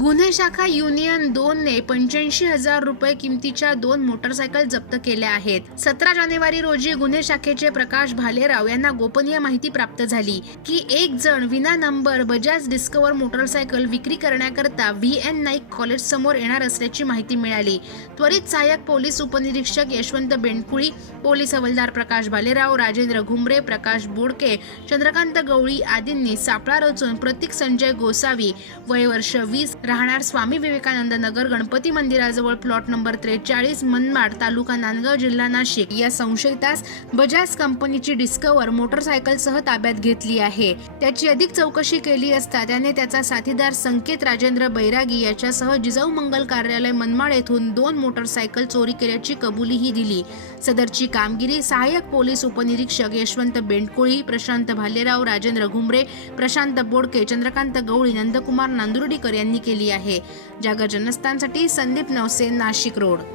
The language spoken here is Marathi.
गुन्हे शाखा युनियन दोन ने पंच्याऐंशी हजार रुपये किमतीच्या दोन मोटरसायकल जप्त केल्या आहेत. सतरा जानेवारी रोजी गुन्हे शाखेचे प्रकाश भालेराव यांना गोपनीय माहिती प्राप्त झाली की एक जण विना नंबर बजाज डिस्कवर मोटरसायकल विक्री करण्याकरता व्ही एन नाईक कॉलेज समोर येणार असल्याची माहिती मिळाली. त्वरित सहाय्यक पोलीस उपनिरीक्षक यशवंत बेंडकुळी पोलीस हवालदार प्रकाश भालेराव राजेंद्र घुमरे प्रकाश बोडके चंद्रकांत गवळी आदींनी सापळा रचून प्रतीक संजय गोसावी वय वर्ष वीस राहणार स्वामी विवेकानंद नगर गणपती मंदिराजवळ प्लॉट नंबर त्रेचाळीस मनमाड तालुका नांदगाव जिल्हा नाशिक. या संशयितास बजाज कंपनीची डिस्कवर मोटरसायकलसह ताब्यात घेतली आहे. त्याची अधिक चौकशी केली असता त्याने त्याचा साथीदार संकेत राजेंद्र बैरागी याच्यासह जिजाऊ मंगल कार्यालय मनमाड येथून दोन मोटरसायकल चोरी केल्याची कबुलीही दिली. सदरची कामगिरी सहाय्यक पोलीस उपनिरीक्षक यशवंत बेंडकोळी प्रशांत भालेराव राजेंद्र घुमरे प्रशांत बोडके चंद्रकांत गवळी नंदकुमार नांदुर्डीकर यांनी केली. केली आहे. जागर जनस्थानसाठी संदीप नवसे नाशिक रोड.